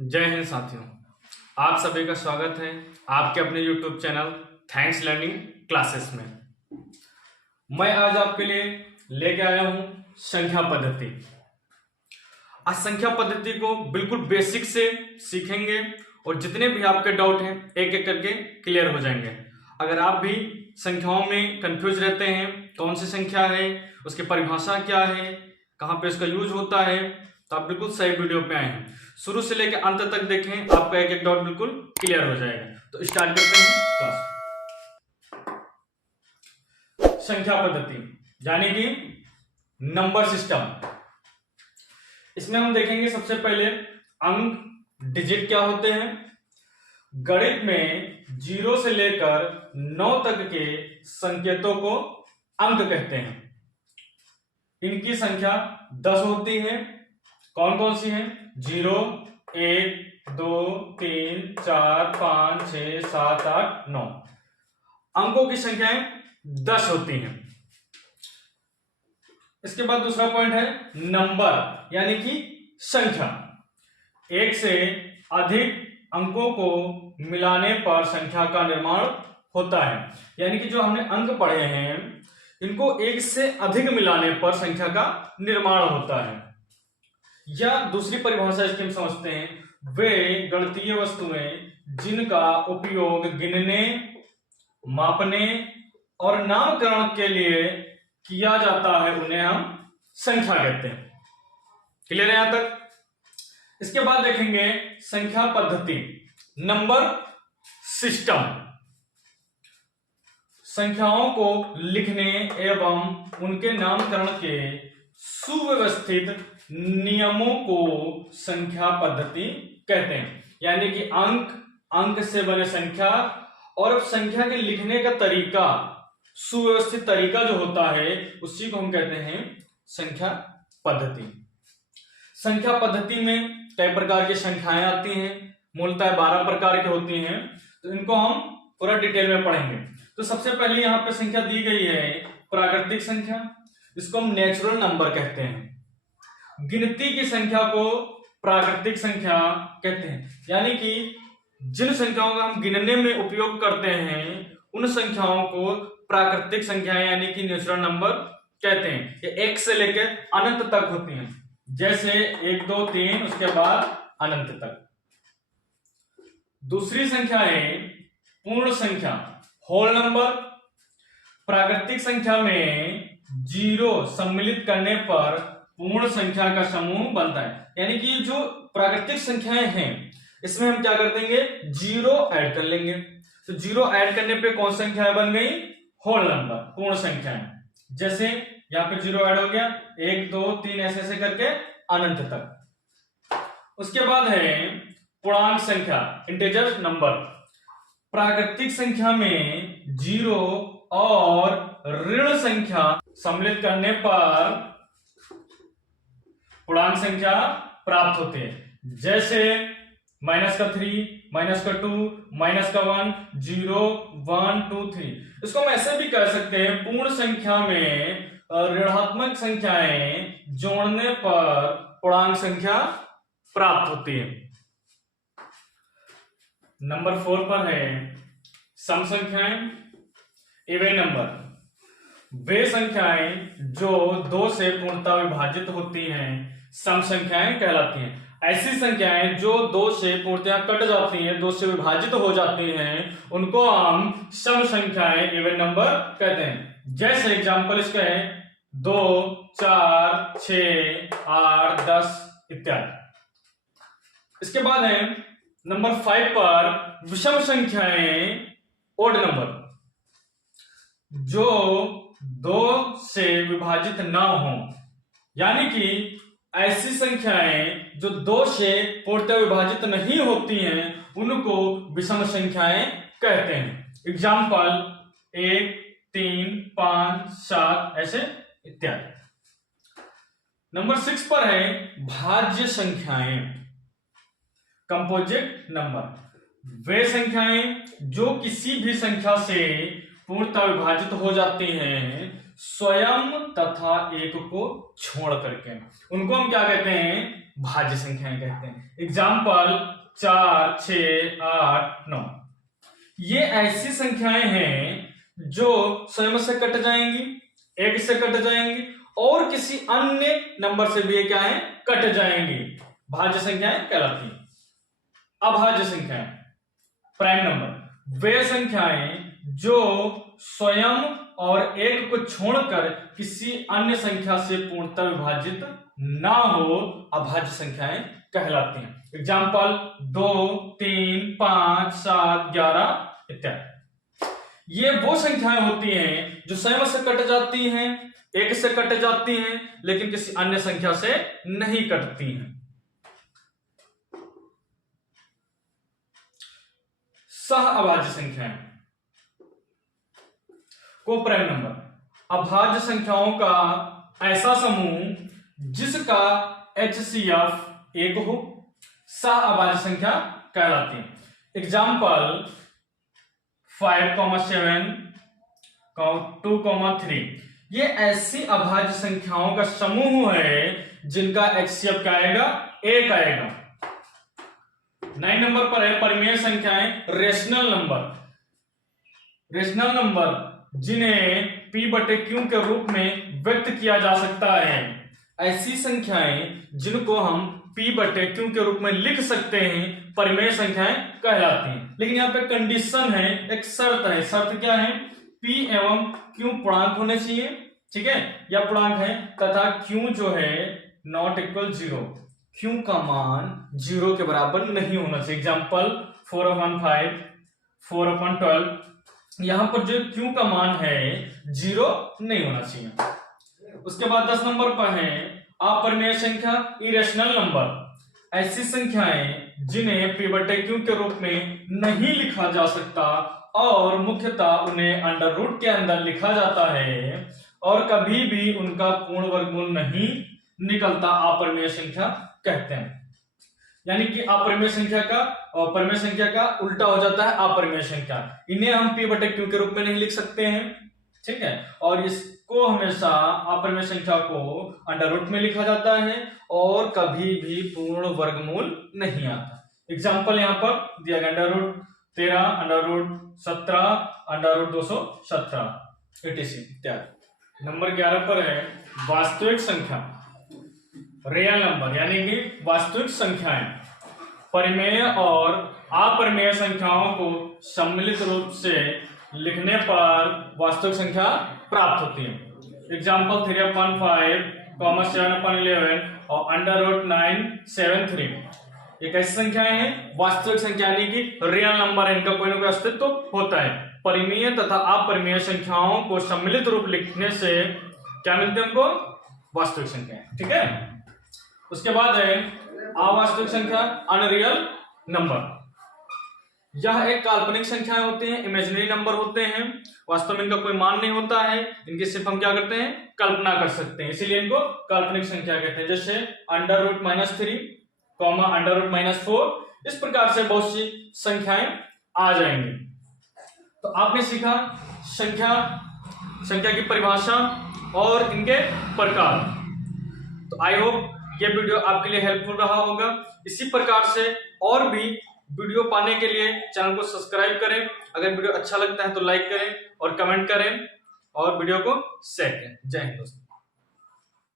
जय हिंद साथियों, आप सभी का स्वागत है आपके अपने YouTube channel thanks learning classes में। मैं आज आपके लिए लेके आया हूं संख्या पद्धति। आज संख्या पद्धति को बिल्कुल बेसिक से सीखेंगे और जितने भी आपके डाउट हैं एक एक करके क्लियर हो जाएंगे। अगर आप भी संख्याओं में कंफ्यूज रहते हैं, कौन सी संख्या है, उसकी परिभाषा क्या है, कहाँ पे उसका यूज होता है, तो आप बिल्कुल सही वीडियो पे आए हैं। शुरू से लेकर अंत तक देखें, आपका एक एक डाउट बिल्कुल क्लियर हो जाएगा। तो स्टार्ट करते हैं क्लास। संख्या पद्धति यानी कि नंबर सिस्टम। इसमें हम देखेंगे सबसे पहले अंक, डिजिट क्या होते हैं। गणित में 0 से लेकर 9 तक के संकेतों को अंक कहते हैं। इनकी संख्या 10 होती है। कौन कौन सी है? 0, 1, 2, 3, 4, 5, 6, 7, 8, 9। अंकों की संख्याएं 10 होती हैं। इसके बाद दूसरा पॉइंट है नंबर यानी कि संख्या। एक से अधिक अंकों को मिलाने पर संख्या का निर्माण होता है। यानी कि जो हमने अंक पढ़े हैं इनको एक से अधिक मिलाने पर संख्या का निर्माण होता है। या दूसरी परिभाषा इसकी हम समझते हैं, वे गणितीय वस्तुएं जिनका उपयोग गिनने, मापने और नामकरण के लिए किया जाता है उन्हें हम संख्या कहते हैं। क्लियर है यहां तक? इसके बाद देखेंगे संख्या पद्धति, नंबर सिस्टम। संख्याओं को लिखने एवं उनके नामकरण के सुव्यवस्थित नियमों को संख्या पद्धति कहते हैं। यानी कि अंक से बने संख्या और संख्या के लिखने का तरीका, सुव्यवस्थित तरीका जो होता है उसी को हम कहते हैं संख्या पद्धति। संख्या पद्धति में कई प्रकार की संख्याएं आती हैं, मूलतः 12 प्रकार की होती हैं। तो इनको हम पूरा डिटेल में पढ़ेंगे। तो सबसे पहले यहाँ पे संख्या दी गई है प्राकृतिक संख्या, इसको हम नेचुरल नंबर कहते हैं। गिनती की संख्या को प्राकृतिक संख्या कहते हैं। यानी कि जिन संख्याओं का हम गिनने में उपयोग करते हैं उन संख्याओं को प्राकृतिक संख्याएं यानी कि नेचुरल नंबर कहते हैं। ये 1 से लेकर अनंत तक होती हैं, जैसे 1, 2, 3 उसके बाद अनंत तक। दूसरी संख्या है पूर्ण संख्या, होल नंबर। प्राकृतिक संख्या में 0 सम्मिलित करने पर पूर्ण संख्या का समूह बनता है। यानी कि जो प्राकृतिक संख्याएं हैं इसमें हम क्या कर देंगे, 0 ऐड कर लेंगे। तो 0 ऐड करने पे कौन संख्याएं बन गई? होल नंबर, पूर्ण संख्याएं। जैसे यहाँ पे 0 ऐड हो गया, 1, 2, 3 ऐसे करके अनंत तक। उसके बाद है पूर्णांक संख्या, इंटीजर नंबर। प्राकृतिक संख्या में 0 और ऋण संख्या सम्मिलित करने पर पूर्णांक संख्या प्राप्त होते हैं। जैसे -3, -2, -1, 0, 1, 2, 3। इसको हम ऐसे भी कह सकते हैं, पूर्ण संख्या में ऋणात्मक संख्याएं जोड़ने पर पूर्णांक संख्या प्राप्त होती है। नंबर 4 पर है सम संख्याएं, इवन नंबर। वे संख्याएं जो 2 से पूर्णतः विभाजित होती हैं सम संख्याएं कहलाती हैं। ऐसी संख्याएं जो 2 से पूर्णतः कट जाती हैं, 2 से विभाजित हो जाती हैं, उनको हम सम संख्याएं, इवन नंबर कहते हैं। जैसे एग्जांपल इसका है 2, 4, 6, 8, 10 इत्यादि। इसके बाद है नंबर 5 पर विषम संख्याएं, ओड नंबर, जो 2 से विभाजित ना हो। यानी कि ऐसी संख्याएं जो 2 से पूर्णतः विभाजित नहीं होती हैं उनको विषम संख्याएं कहते हैं। एग्जाम्पल 1, 3, 5, 7 ऐसे इत्यादि। नंबर 6 पर है भाज्य संख्याएं, कंपोजिट नंबर। वे संख्याएं जो किसी भी संख्या से पूर्णतः विभाजित हो जाती हैं स्वयं तथा एक को छोड़ करके, उनको हम क्या कहते हैं, भाज्य संख्याएं कहते हैं। एग्जाम्पल 4, 6, 8, 9, ये ऐसी संख्याएं हैं जो स्वयं से कट जाएंगी, एक से कट जाएंगी और किसी अन्य नंबर से भी ये क्या है, कट जाएंगी, भाज्य संख्याएं कहलाती हैं। अभाज्य संख्याएं, प्राइम नंबर, वे संख्याएं जो स्वयं और एक को छोड़कर किसी अन्य संख्या से पूर्णतः विभाजित ना हो, अभाज्य संख्याएं कहलाती हैं। एग्जाम्पल 2, 3, 5, 7, 11 इत्यादि। ये वो संख्याएं होती हैं जो स्वयं से कट जाती हैं, एक से कट जाती हैं, लेकिन किसी अन्य संख्या से नहीं कटती हैं। सह अभाज्य संख्याएं, को प्राइम नंबर, अभाज्य संख्याओं का ऐसा समूह जिसका HCF 1 हो, सह अभाज्य संख्या कहलाती है। एग्जाम्पल 5, 7, 2, 3, ये ऐसी अभाज्य संख्याओं का समूह है जिनका HCF क्या आएगा, 1 आएगा। 9 नंबर पर है परिमेय संख्याएं, रेशनल नंबर, रेशनल नंबर जिन्हें P/Q के रूप में व्यक्त किया जा सकता है, ऐसी संख्याएं जिनको हम P/Q के रूप में लिख सकते हैं, परिमेय संख्याएं कहलाती हैं। लेकिन यहाँ पे कंडीशन है, एक शर्त है। शर्त क्या है, P एवं Q पूर्णांक होने चाहिए, ठीक है, या पूर्णांक है, तथा Q जो है नॉट इक्वल 0, Q का मान 0 के बराबर नहीं होना चाहिए। एग्जाम्पल 4/5, 4/12, यहां पर जो Q का मान है 0 नहीं होना चाहिए। उसके बाद 10 नंबर पर है अपरिमेय संख्या, इरेशनल नंबर, ऐसी संख्याएं जिन्हें P/Q के रूप में नहीं लिखा जा सकता और मुख्यतः उन्हें अंडर रूट के अंदर लिखा जाता है और कभी भी उनका पूर्ण वर्गमूल नहीं निकलता, अपरिमेय संख्या कहते हैं। यानी कि अपरिमेय संख्या का और परिमेय संख्या का उल्टा हो जाता है अपरिमेय संख्या। इन्हें हम P/Q के रूप में नहीं लिख सकते हैं, ठीक है, और इसको हमेशा अपरिमेय संख्या को अंडर रूट में लिखा जाता है और कभी भी पूर्ण वर्गमूल नहीं आता। एग्जाम्पल यहाँ पर दिया गया, under root 13, under root 17, under root 217 इत्यादि। नंबर 11 पर है वास्तविक संख्या, रियल नंबर, यानी कि वास्तविक संख्याएं परिमेय और अपरिमेय संख्याओं को सम्मिलित रूप से लिखने पर वास्तविक संख्या प्राप्त होती है। एग्जाम्पल 3/5, 7/11 और अंडर रूट 973, ये कैसी संख्याएं हैं, वास्तविक संख्या, यानी कि रियल नंबर है, इनका कोई ना कोई अस्तित्व होता है। परिमेय तथा अपरिमेय संख्याओं को सम्मिलित रूप लिखने से क्या मिलते हैं हमको, वास्तविक संख्याएं, ठीक है। उसके बाद है अवास्तविक संख्या, अनरियल नंबर, यह एक काल्पनिक संख्याएं होते हैं, इमेजिनरी नंबर होते हैं, वास्तव में इनका कोई मान नहीं होता है, इनकी सिर्फ हम क्या करते हैं, कल्पना कर सकते हैं, इसीलिए इनको काल्पनिक संख्या कहते हैं। जैसे अंडर रूट -3, अंडर रूट -4, इस प्रकार से बहुत सी संख्याएं आ जाएंगी। तो आपने सीखा संख्या की परिभाषा और इनके प्रकार। तो आई होप ये वीडियो आपके लिए हेल्पफुल रहा होगा। इसी प्रकार से और भी वीडियो पाने के लिए चैनल को सब्सक्राइब करें। अगर वीडियो अच्छा लगता है तो लाइक करें और कमेंट करें और वीडियो को शेयर करें। जय हिंद दोस्तों।